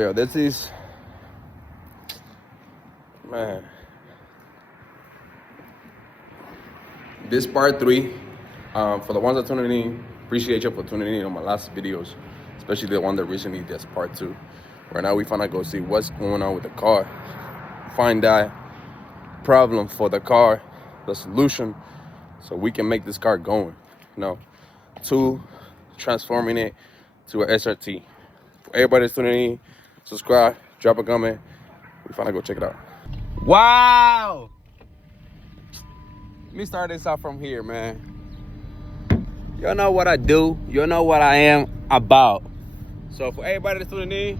yo, this is, man, this part 3. For the ones that tuning in, appreciate you for tuning in on my last videos, especially the one that recently did part 2. Right now we finna go see what's going on with the car, find that problem for the car, the solution, so we can make this car going, to transforming it to an SRT. For everybody that's tuning in, subscribe, drop a comment. We finna go check it out. Wow! Let me start this out from here, man. You know what I do. You know what I am about. So for everybody that's tuning in,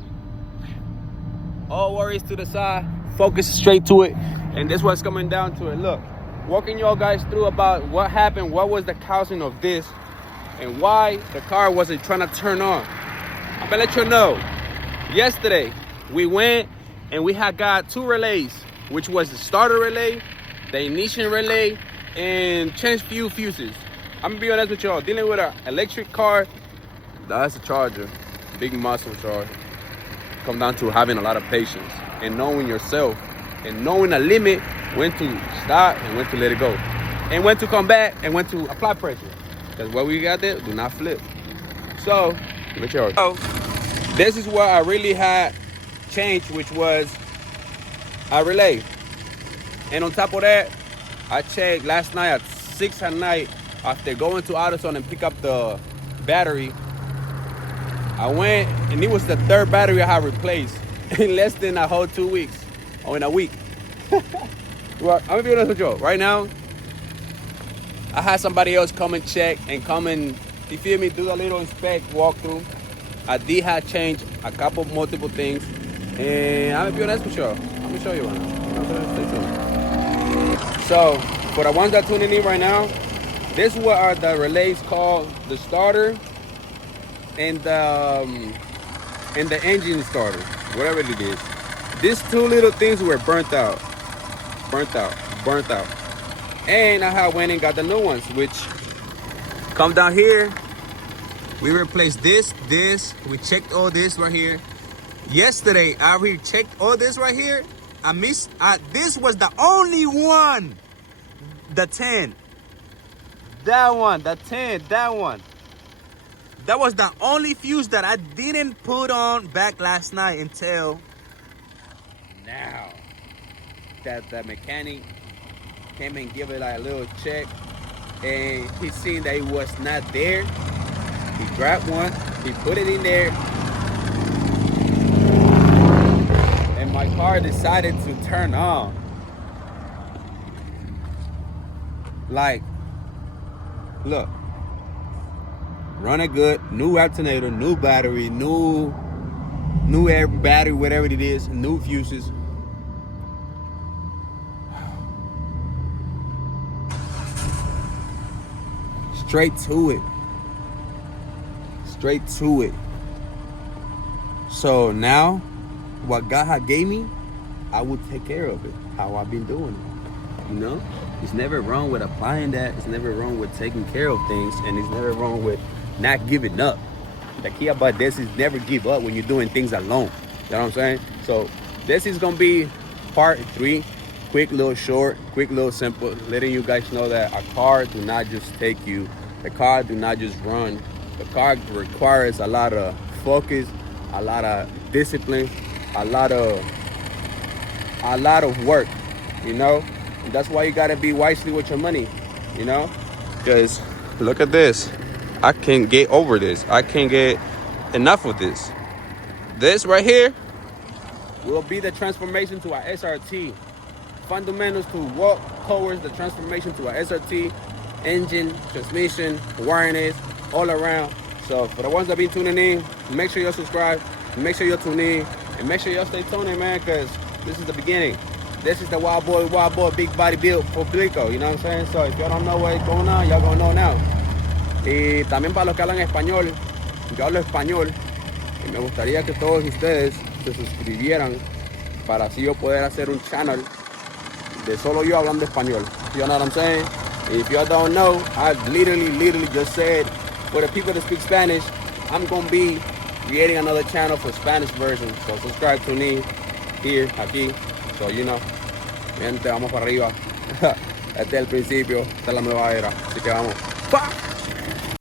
all worries to the side, focus straight to it. And this is what's coming down to it. Look, walking y'all guys through about what happened, what was the causing of this, and why the car wasn't trying to turn on. I'm gonna let you know. Yesterday, we went and we had got 2 relays, which was the starter relay, the ignition relay, and changed few fuses. I'm gonna be honest with y'all, dealing with an electric car, that's a charger, big muscle charger. Come down to having a lot of patience and knowing yourself and knowing a limit, when to stop and when to let it go, and when to come back and when to apply pressure. Because what we got there, do not flip. So, let you know. This is what I really had changed, which was a relay. And on top of that, I checked last night at 6 at night after going to AutoZone and pick up the battery. I went and it was the 3rd battery I had replaced in less than a whole 2 weeks, or in a week. Well, I'm gonna be honest with you. Right now, I had somebody else come and check and come and, you feel me, do a little inspect, walkthrough. I did have changed a couple multiple things, and I'm gonna be honest with you. I'm gonna show you right now. Stay tuned. So for the ones that tuning in right now, this is what are the relays called: the starter and the engine starter, whatever it is. These 2 little things were burnt out. And I had went and got the new ones, which come down here. We replaced this. We checked all this right here. Yesterday, I checked all this right here. This was the only one. The 10. That one, the 10, that one. That was the only fuse that I didn't put on back last night until now. That the mechanic came and gave it like a little check, and he seen that it was not there. He grabbed one, he put it in there, and my car decided to turn on. Like, look, running good, new alternator, new battery, new air battery, whatever it is, new fuses. Straight to it. So now, what God had gave me, I would take care of it. How I've been doing it. It's never wrong with applying that. It's never wrong with taking care of things, and it's never wrong with not giving up. The key about this is never give up when you're doing things alone. You know what I'm saying? So this is gonna be part 3. Quick little short, quick little simple, letting you guys know that a car do not just take you. The car do not just run. The car requires a lot of focus, a lot of discipline, a lot of work, And that's why you gotta be wisely with your money, Because look at this. I can't get over this. I can't get enough of this. This right here will be the transformation to our SRT. Fundamentals to walk towards the transformation to our SRT, engine, transmission, wireless, all around. So for the ones that been tuning in, make sure you subscribe, make sure you tune in, and make sure y'all stay tuned in, man, because this is the beginning. This is the wild boy, big body build publico, you know what I'm saying? So if y'all don't know what's going on, y'all gonna know now. Y también para los que hablan español, yo hablo español, y me gustaría que todos ustedes se suscribieran para así yo poder hacer un channel de solo yo hablando español. You know what I'm saying? If y'all don't know, I literally just said, for the people that speak Spanish, I'm gonna be creating another channel for Spanish version. So subscribe to me here, aquí. So you know, gente, vamos para arriba. Este es el principio, esta es la nueva era. Así que vamos. ¡Pa!